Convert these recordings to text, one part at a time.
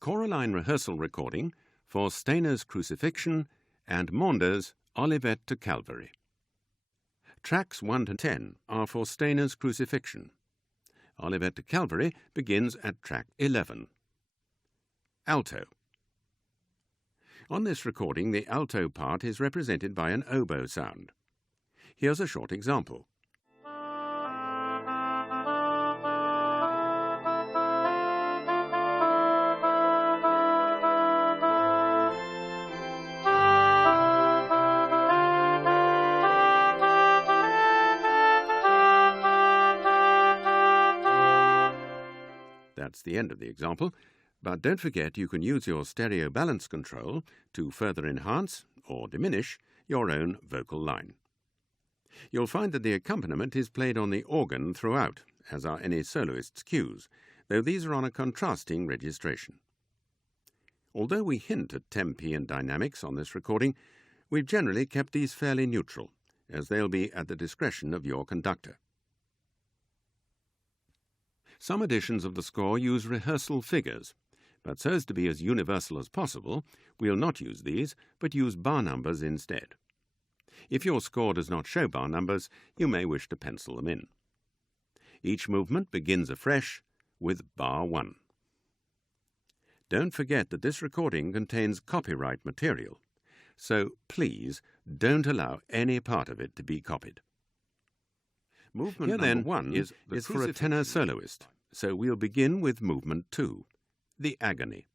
Choraline rehearsal recording for Stainer's Crucifixion and Maunders' Olivet to Calvary. Tracks 1 to 10 are for Stainer's Crucifixion. Olivet to Calvary begins at track 11. Alto. On this recording, the alto part is represented by an oboe sound. Here's a short example. That's the end of the example, but don't forget you can use your stereo balance control to further enhance or diminish your own vocal line. You'll find that the accompaniment is played on the organ throughout, as are any soloist's cues, though these are on a contrasting registration. Although we hint at tempi and dynamics on this recording, we've generally kept these fairly neutral, as they'll be at the discretion of your conductor. Some editions of the score use rehearsal figures, but so as to be as universal as possible, we'll not use these, but use bar numbers instead. If your score does not show bar numbers, you may wish to pencil them in. Each movement begins afresh with bar 1. Don't forget that this recording contains copyright material, so please don't allow any part of it to be copied. Movement number 1 is for a tenor soloist, so we'll begin with movement 2, the agony.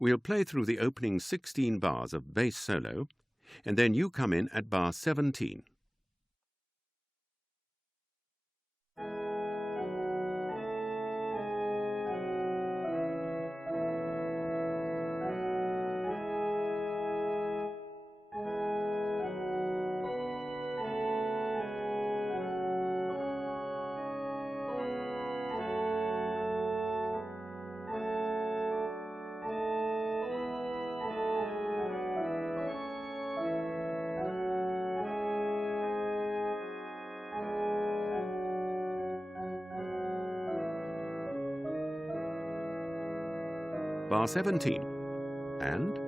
We'll play through the opening 16 bars of bass solo, and then you come in at bar 17. Bar 17, and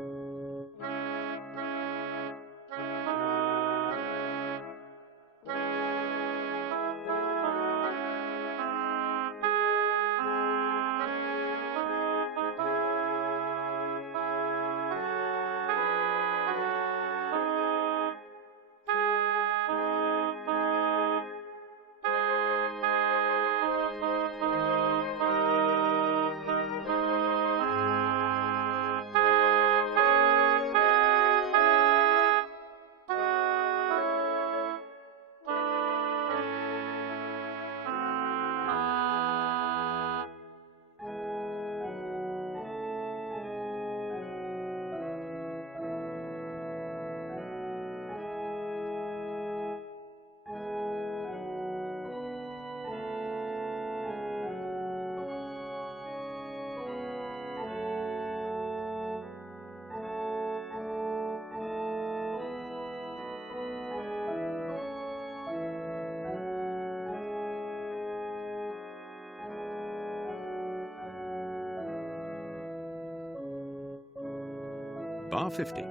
bar 50,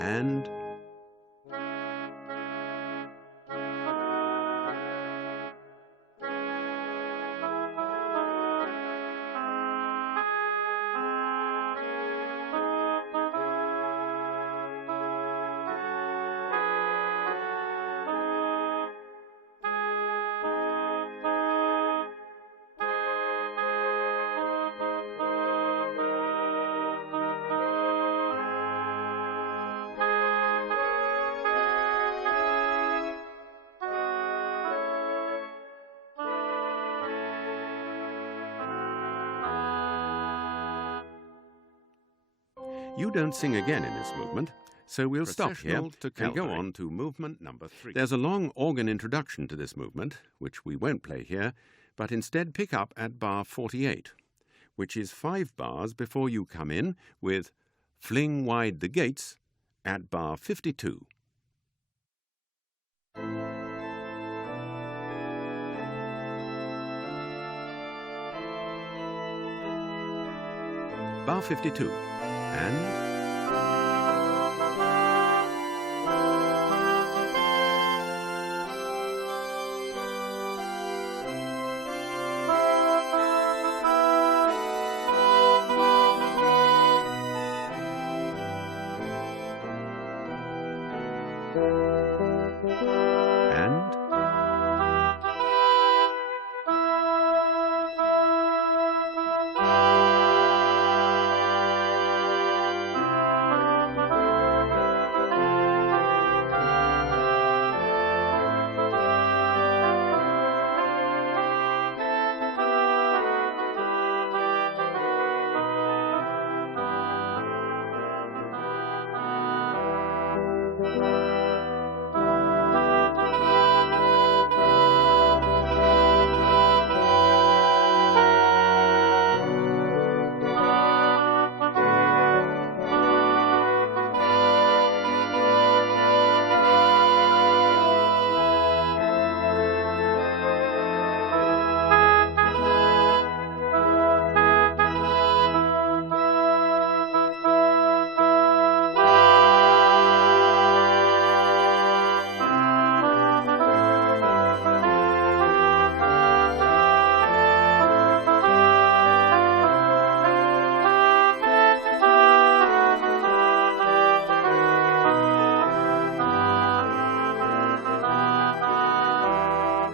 and you don't sing again in this movement, so we'll stop here and go on to movement number 3. There's a long organ introduction to this movement, which we won't play here, but instead pick up at bar 48, which is 5 bars before you come in with Fling Wide the Gates at bar 52. bar 52, and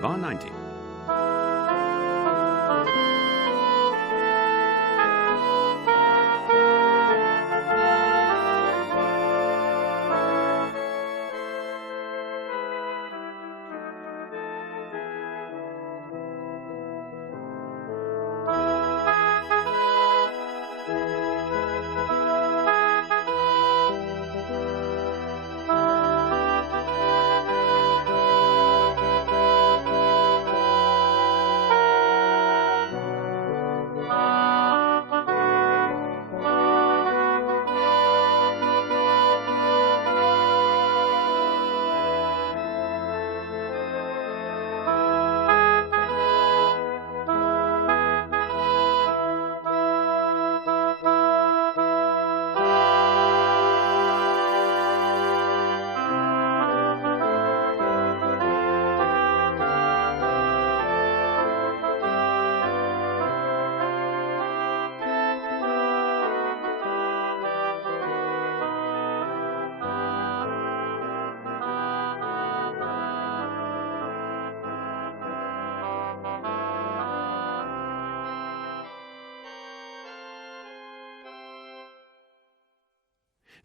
bar 90.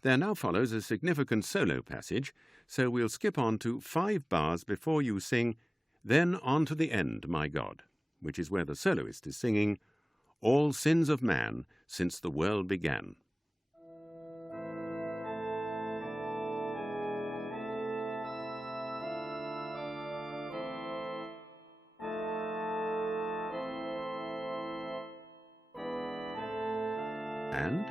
There now follows a significant solo passage, so we'll skip on to 5 bars before you sing "Then on to the end, my God," which is where the soloist is singing "All sins of man since the world began." And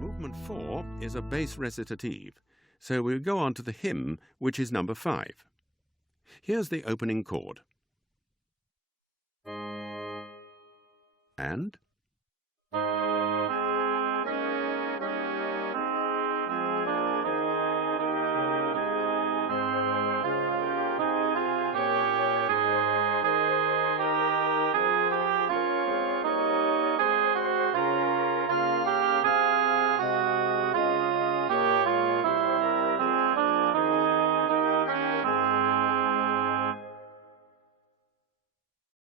Movement 4 is a bass recitative, so we'll go on to the hymn, which is number 5. Here's the opening chord. And